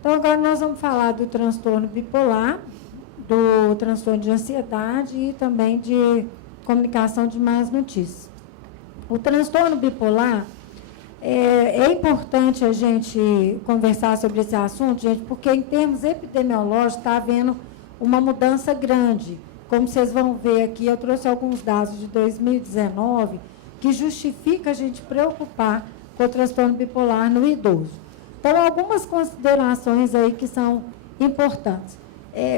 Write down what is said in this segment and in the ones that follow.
Então, agora nós vamos falar do transtorno bipolar, do transtorno de ansiedade e também de comunicação de más notícias. O transtorno bipolar, é importante a gente conversar sobre esse assunto, gente, porque em termos epidemiológicos está havendo uma mudança grande. Como vocês vão ver aqui, eu trouxe alguns dados de 2019 que justifica a gente preocupar com o transtorno bipolar no idoso. Então, algumas considerações aí que são importantes.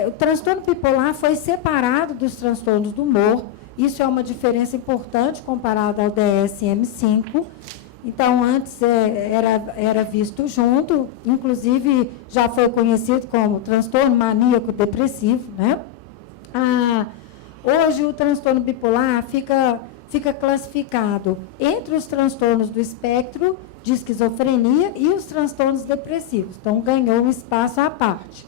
O transtorno bipolar foi separado dos transtornos do humor. Isso é uma diferença importante comparado ao DSM-5. Então, antes era visto junto, inclusive já foi conhecido como transtorno maníaco-depressivo, né? Hoje, o transtorno bipolar fica classificado entre os transtornos do espectro de esquizofrenia e os transtornos depressivos. Então, ganhou um espaço à parte.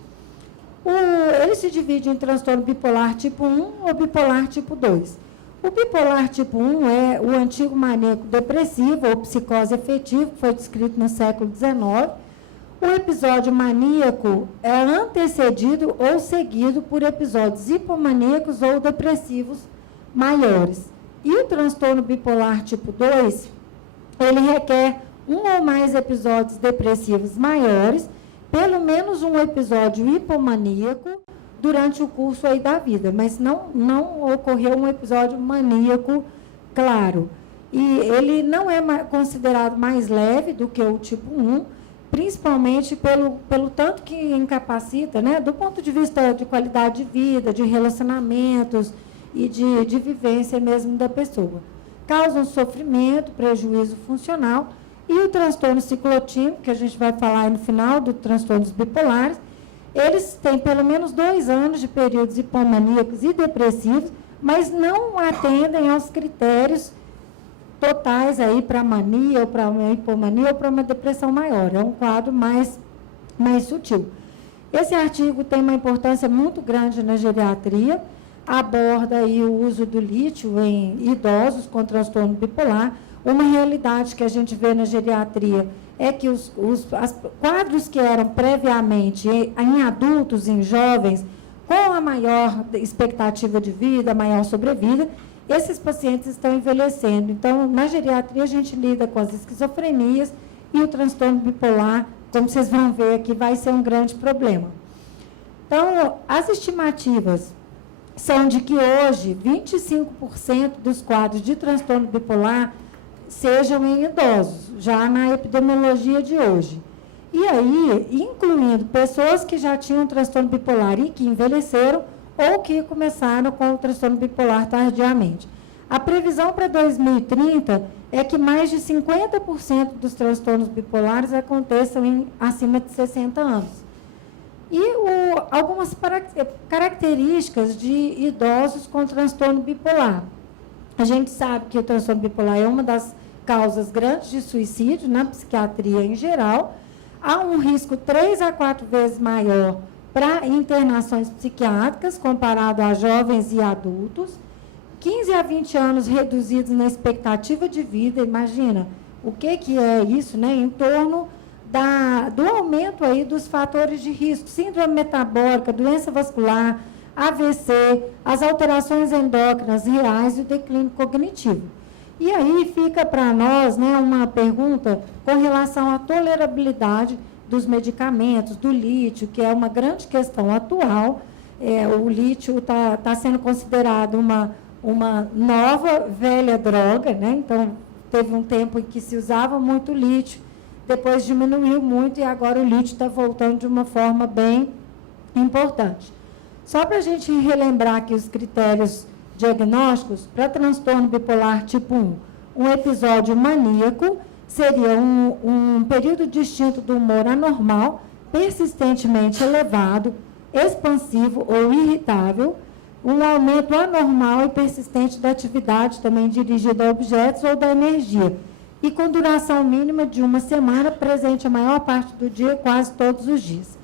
Ele se divide em transtorno bipolar tipo 1 ou bipolar tipo 2. O bipolar tipo 1 é o antigo maníaco depressivo ou psicose afetiva, que foi descrito no século XIX. O episódio maníaco é antecedido ou seguido por episódios hipomaníacos ou depressivos maiores. E o transtorno bipolar tipo 2, ele requer um ou mais episódios depressivos maiores, pelo menos um episódio hipomaníaco durante o curso aí da vida, mas não ocorreu um episódio maníaco claro. E ele não é considerado mais leve do que o tipo 1, principalmente pelo tanto que incapacita, né, do ponto de vista de qualidade de vida, de relacionamentos e de vivência mesmo da pessoa. Causa um sofrimento, prejuízo funcional. E o transtorno ciclotímico, que a gente vai falar aí no final do transtornos bipolares, eles têm pelo menos 2 anos de períodos hipomaníacos e depressivos, mas não atendem aos critérios totais aí para mania, ou para uma hipomania, ou para uma depressão maior. É um quadro mais sutil. Esse artigo tem uma importância muito grande na geriatria, aborda aí o uso do lítio em idosos com transtorno bipolar. Uma realidade que a gente vê na geriatria é que os quadros que eram previamente em adultos, em jovens, com a maior expectativa de vida, maior sobrevida, esses pacientes estão envelhecendo. Então, na geriatria, a gente lida com as esquizofrenias e o transtorno bipolar, como vocês vão ver aqui, vai ser um grande problema. Então, as estimativas são de que hoje 25% dos quadros de transtorno bipolar sejam em idosos, já na epidemiologia de hoje. E aí, incluindo pessoas que já tinham transtorno bipolar e que envelheceram ou que começaram com o transtorno bipolar tardiamente. A previsão para 2030 é que mais de 50% dos transtornos bipolares aconteçam acima de 60 anos. E algumas características de idosos com transtorno bipolar. A gente sabe que o transtorno bipolar é uma das causas grandes de suicídio na psiquiatria em geral. Há um risco 3 a 4 vezes maior para internações psiquiátricas comparado a jovens e adultos. 15 a 20 anos reduzidos na expectativa de vida. Imagina o que é isso, né? Em torno do aumento aí dos fatores de risco, síndrome metabólica, doença vascular, AVC, as alterações endócrinas reais e o declínio cognitivo. E aí fica para nós, né, uma pergunta com relação à tolerabilidade dos medicamentos, do lítio, que é uma grande questão atual. O lítio está sendo considerado uma nova, velha droga, né? Então, teve um tempo em que se usava muito lítio, depois diminuiu muito e agora o lítio está voltando de uma forma bem importante. Só para a gente relembrar aqui os critérios diagnósticos, para transtorno bipolar tipo 1, um episódio maníaco seria um período distinto do humor anormal, persistentemente elevado, expansivo ou irritável, um aumento anormal e persistente da atividade também dirigida a objetos ou da energia, e com duração mínima de 1 semana, presente a maior parte do dia, quase todos os dias.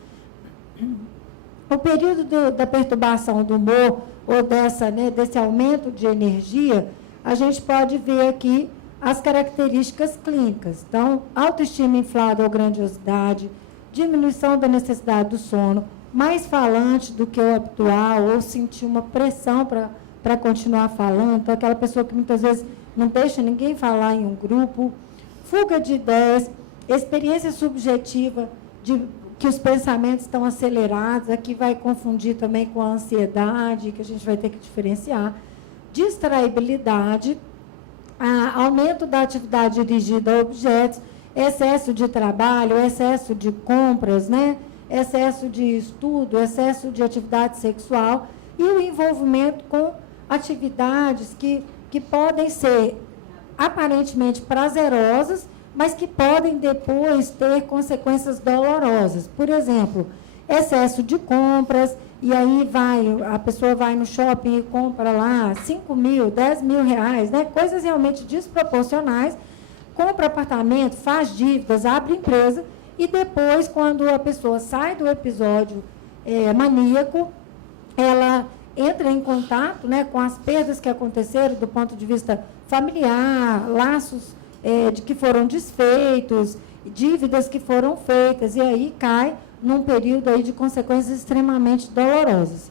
O período da perturbação do humor, ou desse aumento de energia, a gente pode ver aqui as características clínicas. Então, autoestima inflada ou grandiosidade, diminuição da necessidade do sono, mais falante do que o habitual, ou sentir uma pressão para continuar falando, então aquela pessoa que muitas vezes não deixa ninguém falar em um grupo, fuga de ideias, experiência subjetiva de que os pensamentos estão acelerados, aqui vai confundir também com a ansiedade, que a gente vai ter que diferenciar, distraibilidade, aumento da atividade dirigida a objetos, excesso de trabalho, excesso de compras, né? Excesso de estudo, excesso de atividade sexual e o envolvimento com atividades que podem ser aparentemente prazerosas, mas que podem depois ter consequências dolorosas. Por exemplo, excesso de compras, e aí a pessoa vai no shopping e compra lá 5 mil, 10 mil reais, né? Coisas realmente desproporcionais, compra apartamento, faz dívidas, abre empresa, e depois, quando a pessoa sai do episódio maníaco, ela entra em contato, né, com as perdas que aconteceram do ponto de vista familiar, laços de que foram desfeitos, dívidas que foram feitas, e aí cai num período aí de consequências extremamente dolorosas.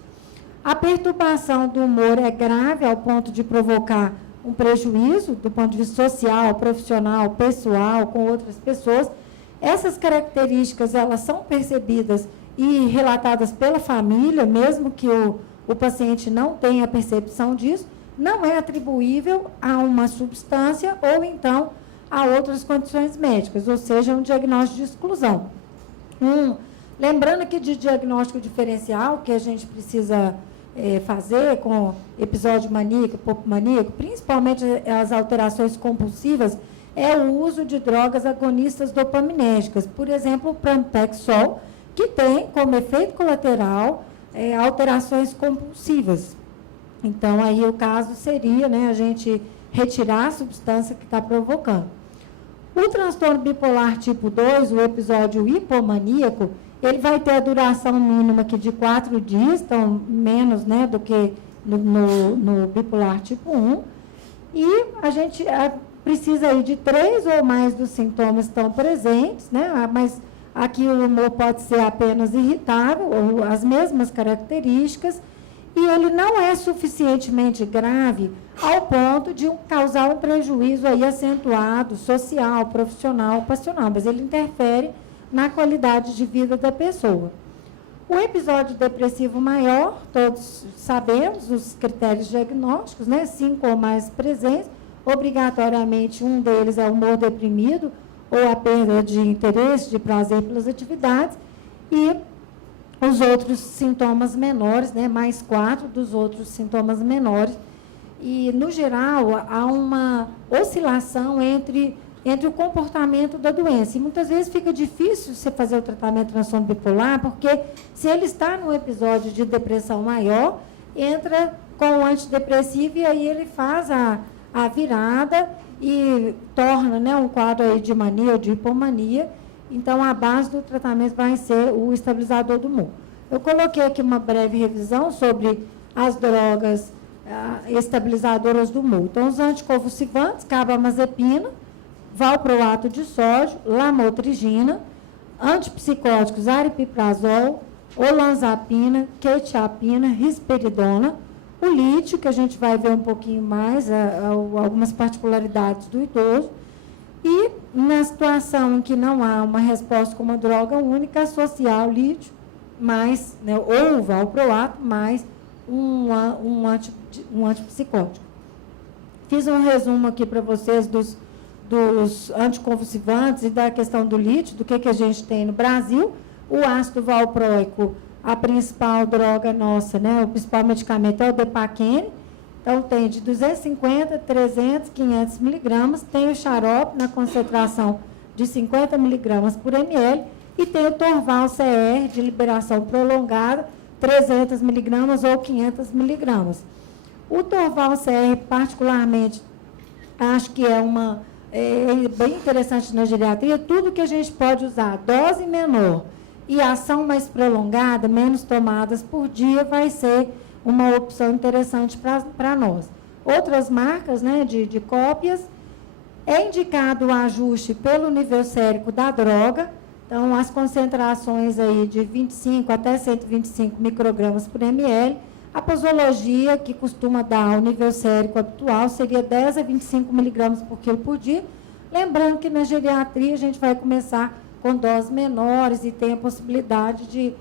A perturbação do humor é grave ao ponto de provocar um prejuízo do ponto de vista social, profissional, pessoal, com outras pessoas. Essas características, elas são percebidas e relatadas pela família, mesmo que o paciente não tenha percepção disso, não é atribuível a uma substância ou então a outras condições médicas, ou seja, um diagnóstico de exclusão. Lembrando que de diagnóstico diferencial, que a gente precisa fazer com episódio maníaco, hipomaníaco, principalmente as alterações compulsivas, é o uso de drogas agonistas dopaminérgicas, por exemplo, o pramipexol, que tem como efeito colateral alterações compulsivas. Então, aí o caso seria, né, a gente retirar a substância que está provocando. O transtorno bipolar tipo 2, o episódio hipomaníaco, ele vai ter a duração mínima aqui de 4 dias, então menos, né, do que no bipolar tipo 1. E a gente precisa aí de 3 ou mais dos sintomas estão presentes, né, mas aqui o humor pode ser apenas irritável, ou as mesmas características, e ele não é suficientemente grave ao ponto de causar um prejuízo aí acentuado, social, profissional, passional, mas ele interfere na qualidade de vida da pessoa. O episódio depressivo maior, todos sabemos os critérios diagnósticos, né? 5 ou mais presentes, obrigatoriamente um deles é o humor deprimido, ou a perda de interesse, de prazer pelas atividades, e os outros sintomas menores, né, mais 4 dos outros sintomas menores. E, no geral, há uma oscilação entre o comportamento da doença. E muitas vezes fica difícil você fazer o tratamento de transtorno bipolar, porque se ele está num episódio de depressão maior, entra com o antidepressivo e aí ele faz a virada e torna, né, um quadro aí de mania ou de hipomania. Então, a base do tratamento vai ser o estabilizador do humor. Eu coloquei aqui uma breve revisão sobre as drogas estabilizadoras do humor. Então, os anticonvulsivantes, carbamazepina, valproato de sódio, lamotrigina, antipsicóticos, aripiprazol, olanzapina, quetiapina, risperidona, o lítio, que a gente vai ver um pouquinho mais, algumas particularidades do idoso, e na situação em que não há uma resposta com uma droga única, associar o lítio mais, né, ou o valproato mais um antipsicótico. Fiz um resumo aqui para vocês dos anticonvulsivantes e da questão do lítio, do que a gente tem no Brasil. O ácido valproico, a principal droga nossa, né, o principal medicamento é o Depaquene. Então, tem de 250, 300, 500 miligramas, tem o xarope na concentração de 50 miligramas por ml, e tem o Torval CR de liberação prolongada, 300 miligramas ou 500 miligramas. O Torval CR, particularmente, acho que é bem interessante na geriatria, tudo que a gente pode usar, dose menor e ação mais prolongada, menos tomadas por dia, vai ser uma opção interessante para nós. Outras marcas, né, de cópias, é indicado o ajuste pelo nível sérico da droga, Então, as concentrações aí de 25 até 125 microgramas por ml, a posologia, que costuma dar o nível sérico habitual, seria 10 a 25 miligramas por quilo por dia. Lembrando que na geriatria a gente vai começar com doses menores e tem a possibilidade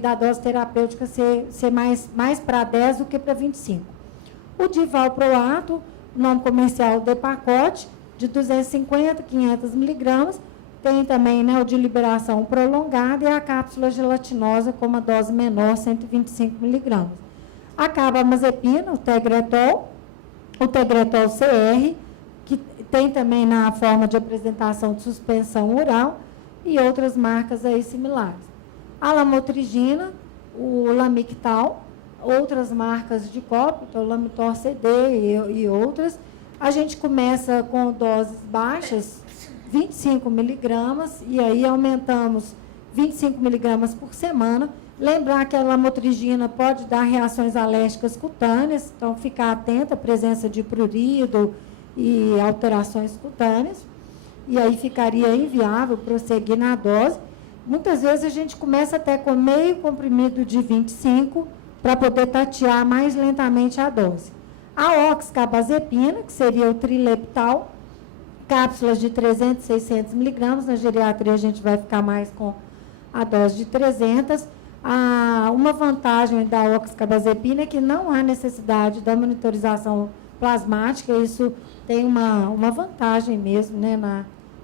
da dose terapêutica ser mais para 10 do que para 25. O divalproato, o nome comercial de pacote, de 250 a 500 miligramas, tem também, né, o de liberação prolongada e a cápsula gelatinosa com uma dose menor, 125 miligramas. A carbamazepina, o Tegretol CR, que tem também na forma de apresentação de suspensão oral e outras marcas aí similares. A lamotrigina, o Lamictal, outras marcas de copo, então o Lamitor CD e outras. A gente começa com doses baixas, 25 miligramas, e aí aumentamos 25 miligramas por semana. Lembrar que a lamotrigina pode dar reações alérgicas cutâneas, então ficar atenta à presença de prurido e alterações cutâneas, e aí ficaria inviável prosseguir na dose. Muitas vezes a gente começa até com meio comprimido de 25 para poder tatear mais lentamente a dose. A oxcarbazepina, que seria o trileptal, cápsulas de 300 e 600 miligramas, na geriatria a gente vai ficar mais com a dose de 300. Uma vantagem da oxcarbazepina é que não há necessidade da monitorização plasmática, isso tem uma vantagem mesmo, né,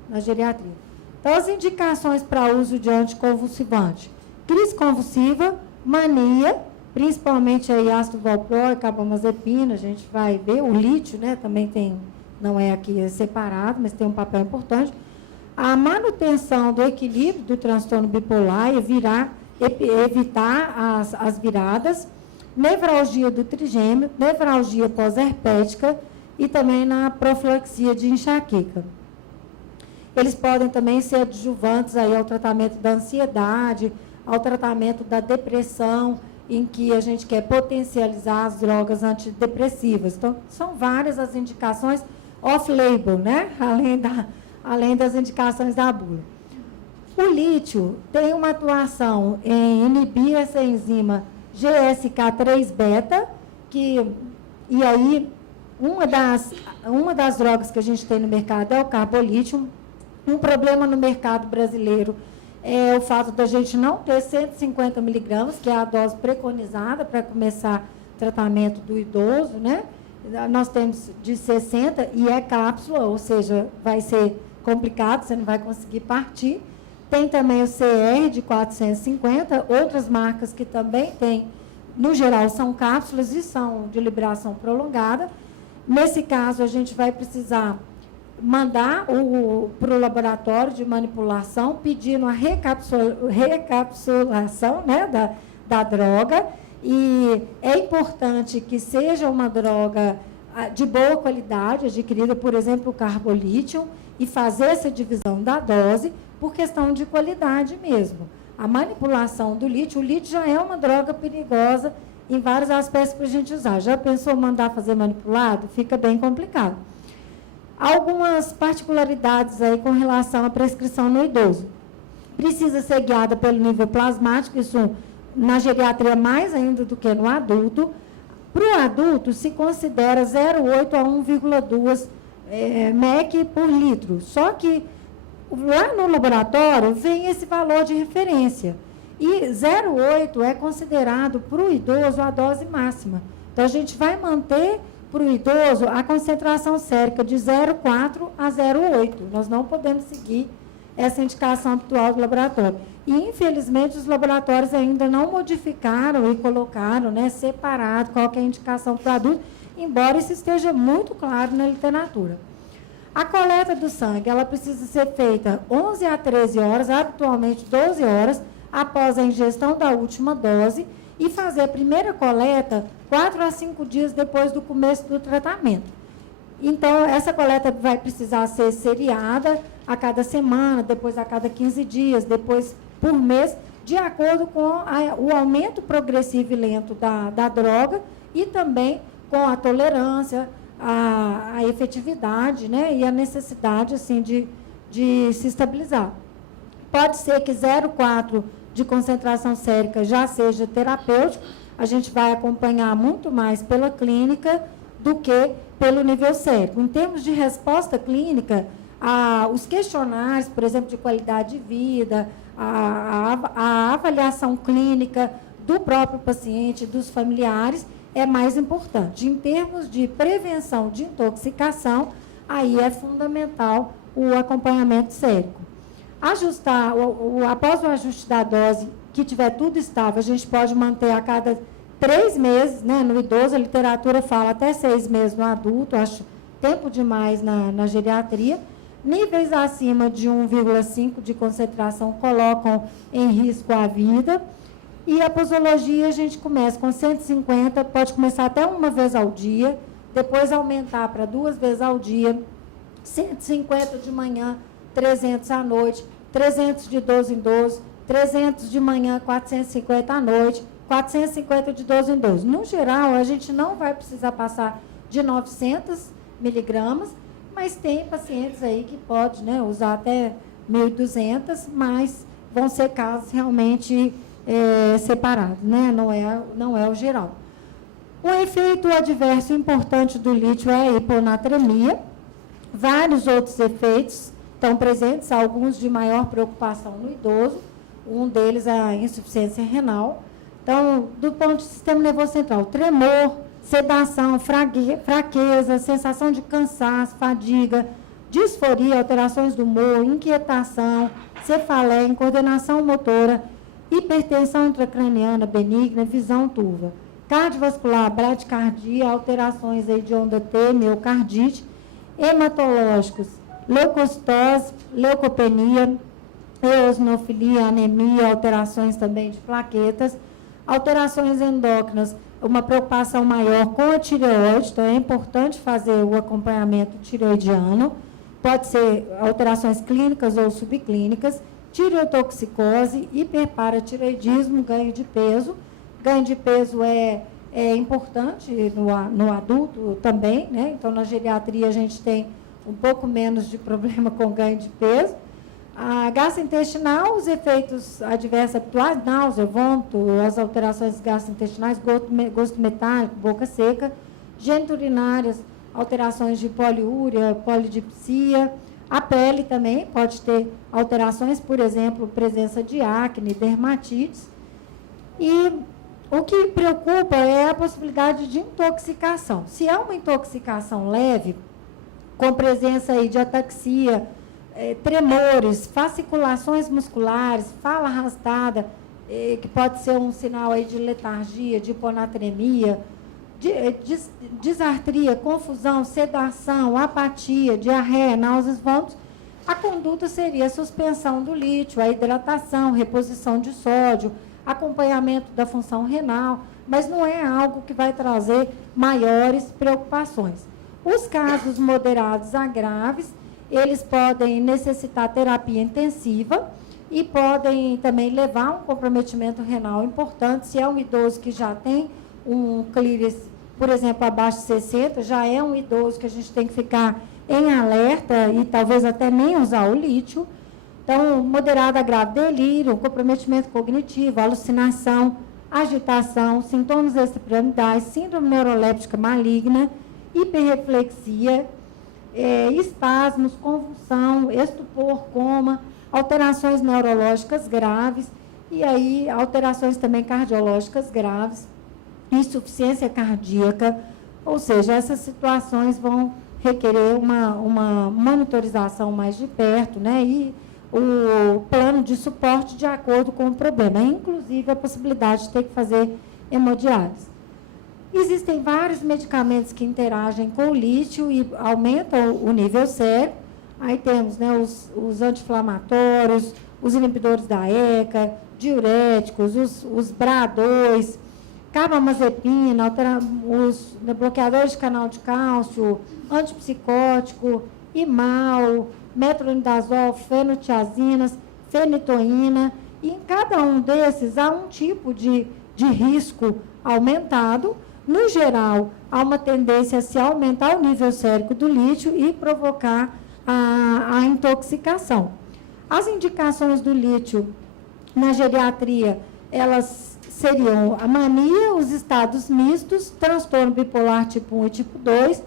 na geriatria. Então, as indicações para uso de anticonvulsivante: crise convulsiva, mania, principalmente aí ácido valproico, carbamazepina, a gente vai ver, o lítio, né, também tem, não é aqui separado, mas tem um papel importante. A manutenção do equilíbrio do transtorno bipolar e evitar as viradas, nevralgia do trigêmeo, nevralgia pós-herpética e também na profilaxia de enxaqueca. Eles podem também ser adjuvantes aí ao tratamento da ansiedade, ao tratamento da depressão, em que a gente quer potencializar as drogas antidepressivas. Então, são várias as indicações off-label, né? Além das indicações da bula. O lítio tem uma atuação em inibir essa enzima GSK3-beta, e aí uma das drogas que a gente tem no mercado é o carbolítio. Um problema no mercado brasileiro é o fato da gente não ter 150 miligramas, que é a dose preconizada para começar o tratamento do idoso, né? Nós temos de 60 e é cápsula, ou seja, vai ser complicado, você não vai conseguir partir. Tem também o CR de 450, outras marcas que também tem, no geral, são cápsulas e são de liberação prolongada. Nesse caso, a gente vai precisar mandar para o laboratório de manipulação, pedindo a recapsulação, né, da droga, e é importante que seja uma droga de boa qualidade, adquirida, por exemplo, o carbolítio, e fazer essa divisão da dose por questão de qualidade mesmo. A manipulação do lítio, o lítio já é uma droga perigosa em vários aspectos para a gente usar. Já pensou mandar fazer manipulado? Fica bem complicado. Algumas particularidades aí com relação à prescrição no idoso. Precisa ser guiada pelo nível plasmático, isso na geriatria mais ainda do que no adulto. Para o adulto, se considera 0,8 a 1,2 mEq por litro. Só que lá no laboratório vem esse valor de referência. E 0,8 é considerado para o idoso a dose máxima. Então, a gente vai manter para o idoso a concentração sérica de 0,4 a 0,8. Nós não podemos seguir essa indicação habitual do laboratório. E, infelizmente, os laboratórios ainda não modificaram e colocaram, né, separado qual que é a indicação para o adulto, embora isso esteja muito claro na literatura. A coleta do sangue, ela precisa ser feita 11 a 13 horas, habitualmente 12 horas, após a ingestão da última dose, e fazer a primeira coleta 4 a 5 dias depois do começo do tratamento. Então, essa coleta vai precisar ser seriada a cada semana, depois a cada 15 dias, depois por mês, de acordo com o aumento progressivo e lento da droga e também com a tolerância, a efetividade, né, e a necessidade assim, de se estabilizar. Pode ser que 0,4 de concentração sérica já seja terapêutico, a gente vai acompanhar muito mais pela clínica do que pelo nível sérico. Em termos de resposta clínica, os questionários, por exemplo, de qualidade de vida, a avaliação clínica do próprio paciente, dos familiares, é mais importante. Em termos de prevenção de intoxicação, aí é fundamental o acompanhamento sérico. Ajustar, após o ajuste da dose, que tiver tudo estável, a gente pode manter a cada 3 meses, né? No idoso, a literatura fala até 6 meses no adulto, acho tempo demais na geriatria. Níveis acima de 1,5 de concentração colocam em risco a vida. E a posologia a gente começa com 150, pode começar até uma vez ao dia, depois aumentar para 2 vezes ao dia, 150 de manhã, 300 à noite, 300 de 12 em 12, 300 de manhã, 450 à noite, 450 de 12 em 12. No geral, a gente não vai precisar passar de 900 miligramas, mas tem pacientes aí que pode, né, usar até 1.200, mas vão ser casos realmente separados, né? Não é o geral. Um efeito adverso importante do lítio é a hiponatremia. Vários outros efeitos estão presentes, alguns de maior preocupação no idoso, um deles é a insuficiência renal. Então, do ponto de sistema nervoso central, tremor, sedação, fraqueza, sensação de cansaço, fadiga, disforia, alterações do humor, inquietação, cefaleia, incoordenação motora, hipertensão intracraniana benigna, visão turva, cardiovascular, bradicardia, alterações aí de onda T, miocardite, hematológicos, leucocitose, leucopenia, eosinofilia, anemia, alterações também de plaquetas, alterações endócrinas, uma preocupação maior com a tireoide, então é importante fazer o acompanhamento tireoidiano, pode ser alterações clínicas ou subclínicas, tireotoxicose, hiperparatireoidismo, ganho de peso. Ganho de peso é importante no adulto também, né? Então, na geriatria, a gente tem um pouco menos de problema com ganho de peso. A gastrointestinal, os efeitos adversos habituais, náusea, vômito, as alterações gastrointestinais, gosto metálico, boca seca, geniturinárias, alterações de poliúria, polidipsia. A pele também pode ter alterações, por exemplo, presença de acne, dermatites. E o que preocupa é a possibilidade de intoxicação. Se é uma intoxicação leve, com presença aí de ataxia, tremores, fasciculações musculares, fala arrastada, que pode ser um sinal aí de letargia, de hiponatremia, disartria, confusão, sedação, apatia, diarreia, náuseas, vômitos, a conduta seria a suspensão do lítio, a hidratação, reposição de sódio, acompanhamento da função renal, mas não é algo que vai trazer maiores preocupações. Os casos moderados a graves, eles podem necessitar terapia intensiva e podem também levar a um comprometimento renal importante. Se é um idoso que já tem um clearance, por exemplo, abaixo de 60, já é um idoso que a gente tem que ficar em alerta e talvez até nem usar o lítio. Então, moderado a grave, delírio, comprometimento cognitivo, alucinação, agitação, sintomas extrapiramidais, síndrome neuroléptica maligna, hiperreflexia, espasmos, convulsão, estupor, coma, alterações neurológicas graves e aí alterações também cardiológicas graves, insuficiência cardíaca, ou seja, essas situações vão requerer uma monitorização mais de perto, né? E o plano de suporte de acordo com o problema, inclusive a possibilidade de ter que fazer hemodiálise. Existem vários medicamentos que interagem com o lítio e aumentam o nível sério. Aí temos, né, os anti-inflamatórios, os inibidores da ECA, diuréticos, os BRA2, carbamazepina, os bloqueadores de canal de cálcio, antipsicótico, imal, metronidazol, fenotiazinas, fenitoína. E em cada um desses há um tipo de risco aumentado. No geral, há uma tendência a se aumentar o nível sérico do lítio e provocar a intoxicação. As indicações do lítio na geriatria, elas seriam a mania, os estados mistos, transtorno bipolar tipo 1 e tipo 2,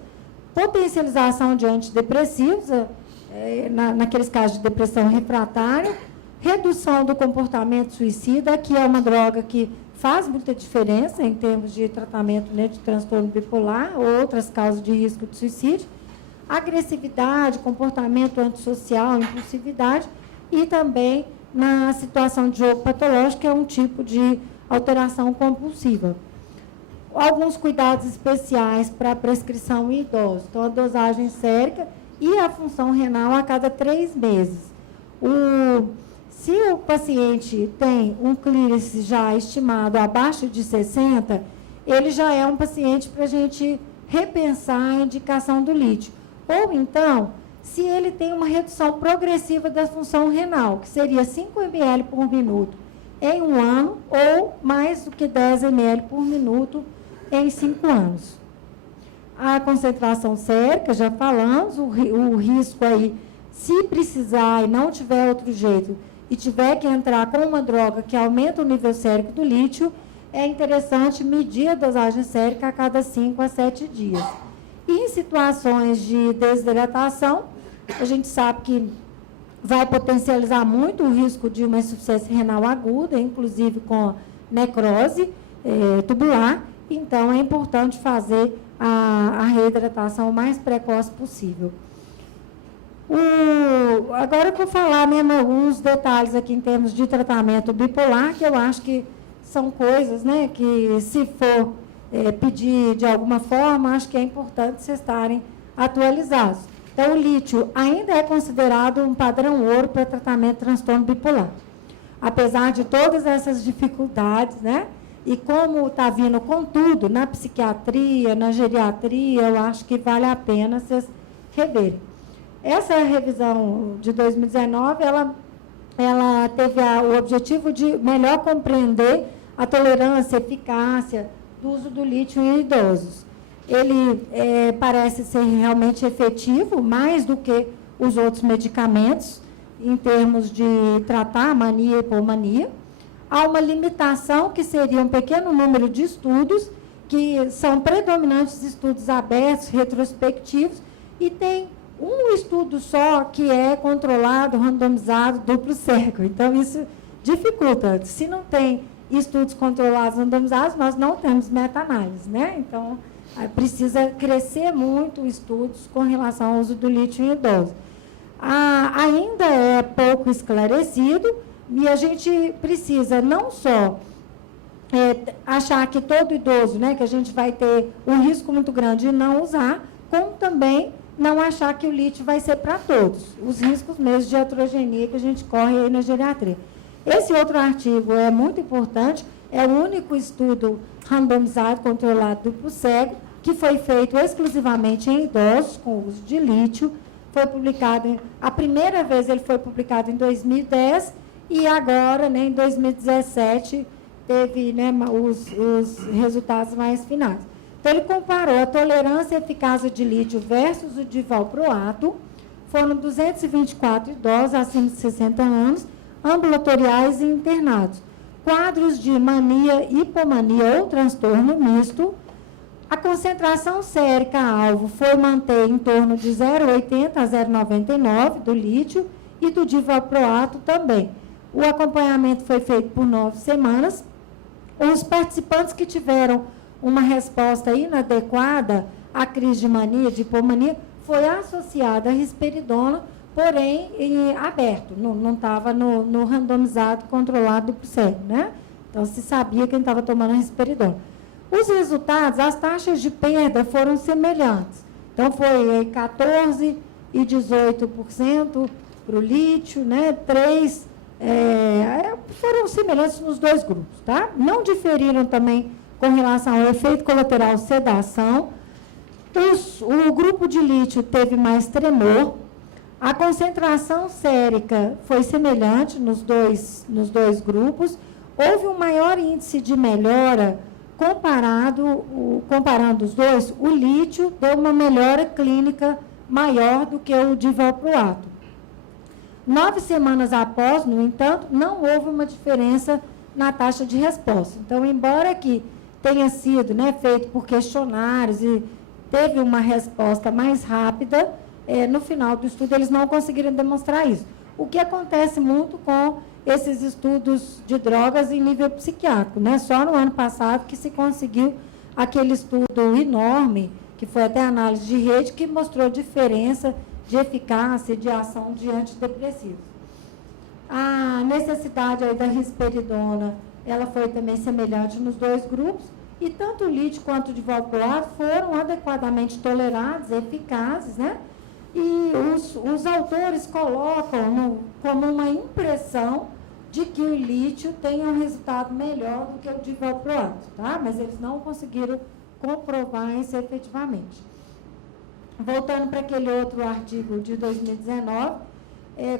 potencialização de antidepressivos, naqueles casos de depressão refratária, redução do comportamento suicida, que é uma droga que faz muita diferença em termos de tratamento, né, de transtorno bipolar ou outras causas de risco de suicídio, agressividade, comportamento antissocial, impulsividade, e também na situação de jogo patológico, que é um tipo de alteração compulsiva. Alguns cuidados especiais para a prescrição em idosos. Então, a dosagem sérica e a função renal a cada 3 meses. Se o paciente tem um clírice já estimado abaixo de 60, ele já é um paciente para a gente repensar a indicação do lítio. Ou então, se ele tem uma redução progressiva da função renal, que seria 5 ml por minuto em 1 ano, ou mais do que 10 ml por minuto em 5 anos. A concentração sérica, já falamos, o risco aí, se precisar e não tiver outro jeito, e tiver que entrar com uma droga que aumenta o nível sérico do lítio, é interessante medir a dosagem sérica a cada 5 a 7 dias. E em situações de desidratação, a gente sabe que vai potencializar muito o risco de uma insuficiência renal aguda, inclusive com necrose tubular. Então, é importante fazer a reidratação o mais precoce possível. Agora eu vou falar mesmo alguns detalhes aqui em termos de tratamento bipolar, que eu acho que são coisas, né, que se for pedir de alguma forma, acho que é importante vocês estarem atualizados. Então, o lítio ainda é considerado um padrão ouro para tratamento de transtorno bipolar. Apesar de todas essas dificuldades, né? E como está vindo com tudo, na psiquiatria, na geriatria, eu acho que vale a pena vocês reverem. Essa revisão de 2019, ela teve o objetivo de melhor compreender a tolerância, eficácia do uso do lítio em idosos. Ele parece ser realmente efetivo, mais do que os outros medicamentos, em termos de tratar a mania e hipomania. Há uma limitação, que seria um pequeno número de estudos, que são predominantes estudos abertos, retrospectivos, e tem um estudo só que é controlado, randomizado, duplo cego. Então, isso dificulta. Se não tem estudos controlados, randomizados, nós não temos meta-análise, né? Então, precisa crescer muito estudos com relação ao uso do lítio em idosos. Ainda é pouco esclarecido, e a gente precisa não só achar que todo idoso, né, que a gente vai ter um risco muito grande de não usar, como também não achar que o lítio vai ser para todos, os riscos mesmo de iatrogenia que a gente corre aí na geriatria. Esse outro artigo é muito importante, é o único estudo randomizado, controlado, duplo cego, que foi feito exclusivamente em idosos com uso de lítio. Foi publicado, a primeira vez ele foi publicado em 2010, e agora, né, em 2017, teve, né, os resultados mais finais. Então, ele comparou a tolerância e eficácia de lítio versus o de valproato. Foram 224 idosos acima de 60 anos, ambulatoriais e internados. Quadros de mania, hipomania ou transtorno misto. A concentração sérica-alvo foi manter em torno de 0,80 a 0,99 do lítio e do divalproato também. O acompanhamento foi feito por 9 semanas. Os participantes que tiveram uma resposta inadequada à crise de mania, de hipomania, foi associada à risperidona, porém em aberto, não estava no randomizado controlado do cego, né? Então, se sabia quem estava tomando a risperidona. Os resultados, as taxas de perda foram semelhantes. Então, foi 14% e 18% para o lítio, né? 3% foram semelhantes nos dois grupos, tá? Não diferiram também com relação ao efeito colateral sedação. O grupo de lítio teve mais tremor. A concentração sérica foi semelhante nos dois grupos. Houve um maior índice de melhora comparando os dois. O lítio deu uma melhora clínica maior do que o divalproato. 9 semanas após, no entanto, não houve uma diferença na taxa de resposta. Então, embora que tenha sido, né, feito por questionários e teve uma resposta mais rápida, no final do estudo eles não conseguiram demonstrar isso. O que acontece muito com esses estudos de drogas em nível psiquiátrico, né? Só no ano passado que se conseguiu aquele estudo enorme, que foi até análise de rede, que mostrou diferença de eficácia de ação de antidepressivos. A necessidade aí da risperidona, ela foi também semelhante nos dois grupos, e tanto o lítio quanto o divalproato foram adequadamente tolerados, eficazes, né? E os autores colocam como uma impressão de que o lítio tem um resultado melhor do que o divalproato, tá? Mas eles não conseguiram comprovar isso efetivamente. Voltando para aquele outro artigo de 2019,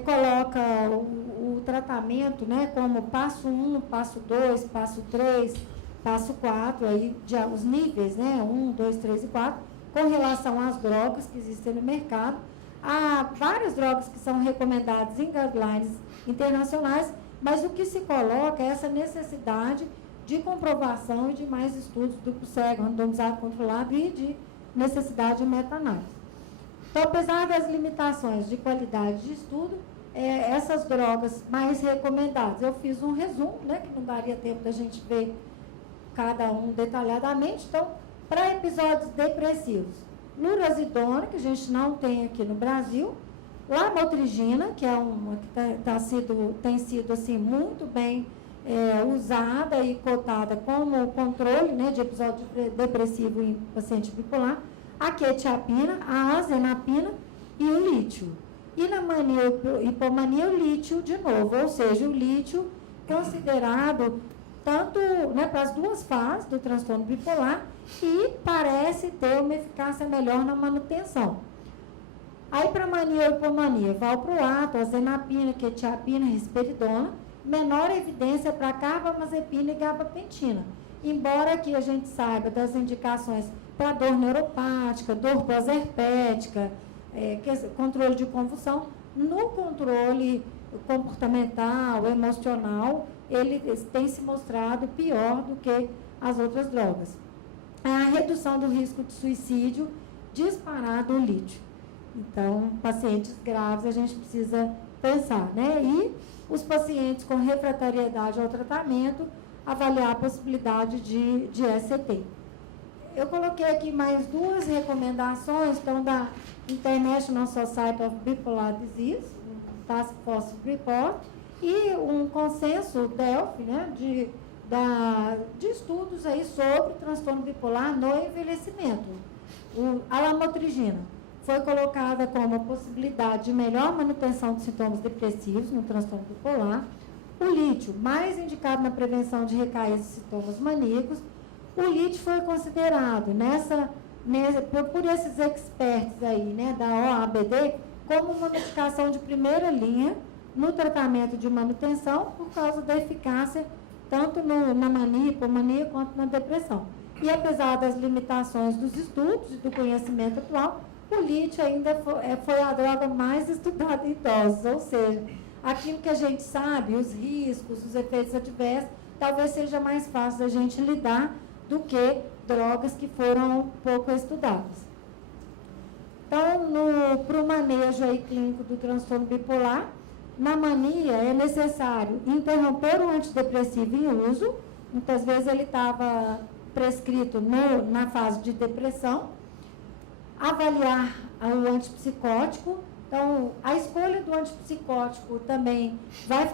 coloca o tratamento, né, como passo 1, passo 2, passo 3, passo 4, aí, os níveis, né, 1, 2, 3 e 4, com relação às drogas que existem no mercado. Há várias drogas que são recomendadas em guidelines internacionais, mas o que se coloca é essa necessidade de comprovação e de mais estudos duplo cego, randomizado, controlado e de necessidade de meta-análise. Então, apesar das limitações de qualidade de estudo, essas drogas mais recomendadas, eu fiz um resumo, né, que não daria tempo da gente ver cada um detalhadamente. Então, para episódios depressivos, lurazidona, que a gente não tem aqui no Brasil, lamotrigina, que é uma que tem sido assim, muito bem usada e cotada como controle, né, de episódio depressivo em paciente bipolar, a quetiapina, a azenapina e o lítio. E na mania hipomania, o lítio de novo, ou seja, o lítio considerado tanto, né, para as duas fases do transtorno bipolar e parece ter uma eficácia melhor na manutenção. Aí, para mania e hipomania, valproato, azenapina, quetiapina, risperidona, menor evidência para carbamazepina e gabapentina. Embora aqui a gente saiba das indicações para dor neuropática, dor pós-herpética, controle de convulsão, no controle comportamental, emocional, ele tem se mostrado pior do que as outras drogas. A redução do risco de suicídio disparado o lítio. Então, pacientes graves a gente precisa pensar, né? E os pacientes com refratariedade ao tratamento, avaliar a possibilidade de ECT. Eu coloquei aqui mais duas recomendações, então, da International Society of Bipolar Disease, um Task Force Report, e um consenso DELF, né, de estudos aí sobre transtorno bipolar no envelhecimento. A lamotrigina foi colocada como possibilidade de melhor manutenção de sintomas depressivos no transtorno bipolar. O lítio, mais indicado na prevenção de recaídas de sintomas maníacos. O lítio foi considerado por esses experts aí, né, da OABD, como uma medicação de primeira linha no tratamento de manutenção por causa da eficácia tanto na mania, hipomania, quanto na depressão. E apesar das limitações dos estudos e do conhecimento atual, o lítio ainda foi a droga mais estudada em idosos, ou seja, aquilo que a gente sabe, os riscos, os efeitos adversos, talvez seja mais fácil da gente lidar do que drogas que foram pouco estudadas. Então, para o manejo aí clínico do transtorno bipolar, na mania é necessário interromper o antidepressivo em uso, muitas vezes ele estava prescrito na fase de depressão, avaliar o antipsicótico. Então, a escolha do antipsicótico também vai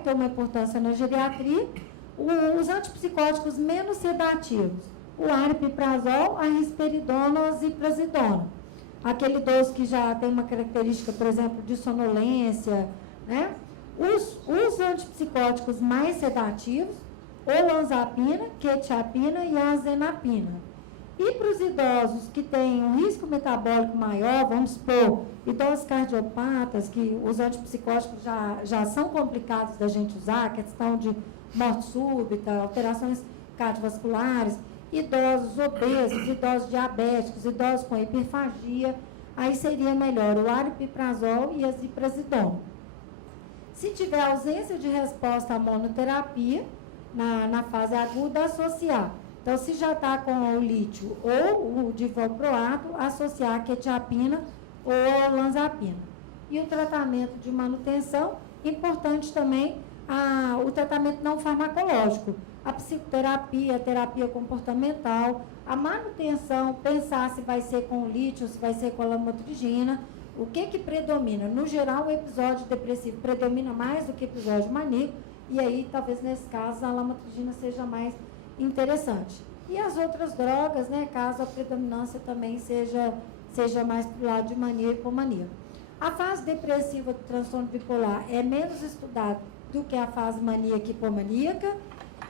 ter uma importância na geriatria. Os antipsicóticos menos sedativos, o aripiprazol, a risperidona ou a ziprasidona. Aquele doce que já tem uma característica, por exemplo, de sonolência, né? Os antipsicóticos mais sedativos, olanzapina, quetiapina e azenapina. E para os idosos que têm um risco metabólico maior, vamos supor, idosos cardiopatas, que os antipsicóticos já são complicados da gente usar, questão de morte súbita, alterações cardiovasculares, idosos obesos, idosos diabéticos, idosos com hiperfagia, aí seria melhor o aripiprazol e a ziprasidona. Se tiver ausência de resposta à monoterapia, na fase aguda, associar. Então, se já está com o lítio ou o divalproato, associar a quetiapina ou a olanzapina. E o tratamento de manutenção, importante também o tratamento não farmacológico, a psicoterapia, a terapia comportamental, a manutenção, pensar se vai ser com lítio, se vai ser com a lamotrigina, o que predomina? No geral, o episódio depressivo predomina mais do que o episódio maníaco, e aí, talvez, nesse caso, a lamotrigina seja mais interessante. E as outras drogas, né, caso a predominância também seja mais para o lado de mania e hipomania. A fase depressiva do transtorno bipolar é menos estudada do que a fase maníaca e hipomaníaca,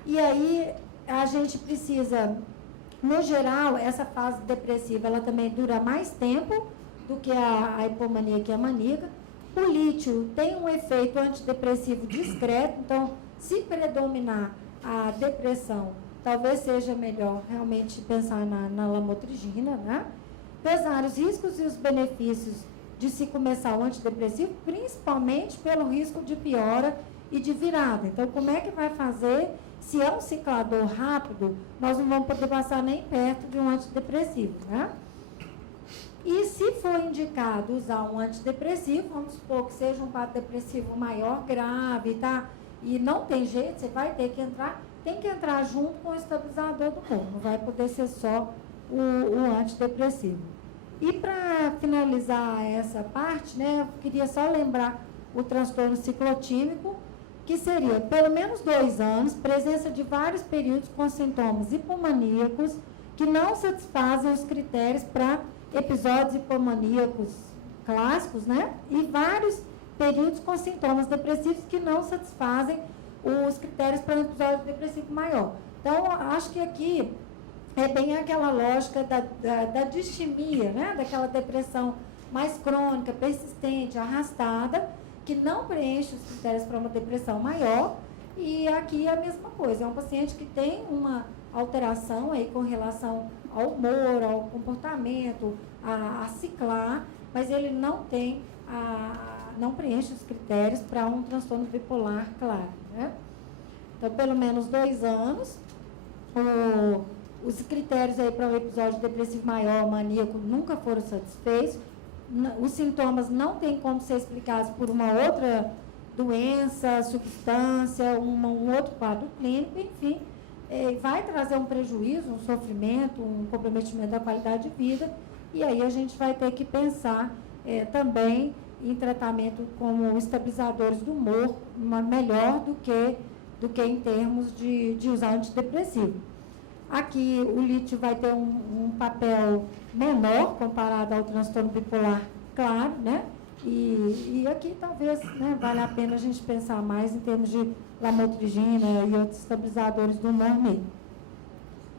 e aí a gente precisa, no geral, essa fase depressiva, ela também dura mais tempo do que a hipomaníaca e a maníaca. O lítio tem um efeito antidepressivo discreto, então, se predominar a depressão, talvez seja melhor realmente pensar na lamotrigina, né? Pesar os riscos e os benefícios de se começar o antidepressivo, principalmente pelo risco de piora e de virada. Então, como é que vai fazer? Se é um ciclador rápido, nós não vamos poder passar nem perto de um antidepressivo, né? E se for indicado usar um antidepressivo, vamos supor que seja um quadro depressivo maior, grave, tá? E não tem jeito, você vai ter que entrar, tem que entrar junto com o estabilizador do humor, não vai poder ser só o antidepressivo. E para finalizar essa parte, né, eu queria só lembrar o transtorno ciclotímico, que seria pelo menos 2 anos, presença de vários períodos com sintomas hipomaníacos que não satisfazem os critérios para episódios hipomaníacos clássicos, né? E vários períodos com sintomas depressivos que não satisfazem os critérios para um episódio depressivo maior. Então, acho que aqui é bem aquela lógica da distimia, né? Daquela depressão mais crônica, persistente, arrastada, que não preenche os critérios para uma depressão maior. E aqui é a mesma coisa, é um paciente que tem uma alteração aí com relação ao humor, ao comportamento, a ciclar, mas ele não tem, não preenche os critérios para um transtorno bipolar claro, né? Então, pelo menos 2 anos, os critérios aí para um episódio depressivo maior, maníaco, nunca foram satisfeitos, os sintomas não têm como ser explicados por uma outra doença, substância, um outro quadro clínico, enfim, vai trazer um prejuízo, um sofrimento, um comprometimento da qualidade de vida, e aí a gente vai ter que pensar também em tratamento como estabilizadores do humor, melhor do que em termos de usar antidepressivo. Aqui o lítio vai ter um papel menor comparado ao transtorno bipolar claro, né? E aqui talvez, né, vale a pena a gente pensar mais em termos de lamotrigina e outros estabilizadores do humor mesmo.